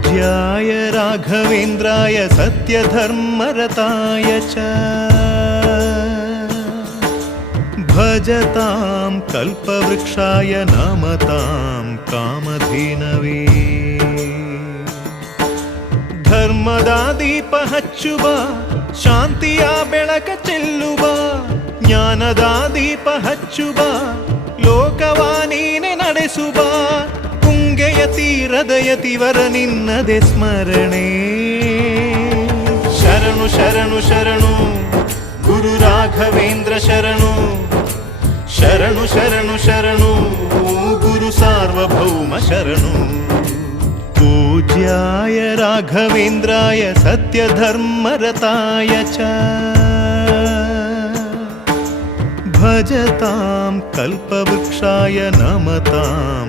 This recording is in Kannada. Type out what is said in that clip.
पूज्याय राघवेन्द्राय सत्यधर्मरताय च भजतां कल्पवृक्षाय नमतां कामधेनवे ಧರ್ಮದ ದೀಪ ಹಚ್ಚುವ ಶಾಂತಿಯ ಬೆಳಕ ಚೆಲ್ಲುವ ಜ್ಞಾನದ ದೀಪ ಹಚ್ಚುವ ಲೋಕವ ನೀನೆ ನಡೆಸುವ ತುಂಗೆಯ ತೀರದ ಯತಿವರ ನಿನ್ನದೆ ಸ್ಮರಣೆ ಶರಣು ಶರಣು ಶರಣು ಗುರು ರಾಘವೇಂದ್ರ ಶರಣು ಶರಣು ಶರಣು ಶರಣು ಗುರು ಸಾರ್ವಭೌಮ ಶರಣು पूज्याय राघवेन्द्राय सत्यधर्मरताय च भजतां कल्पवृक्षाय नमतां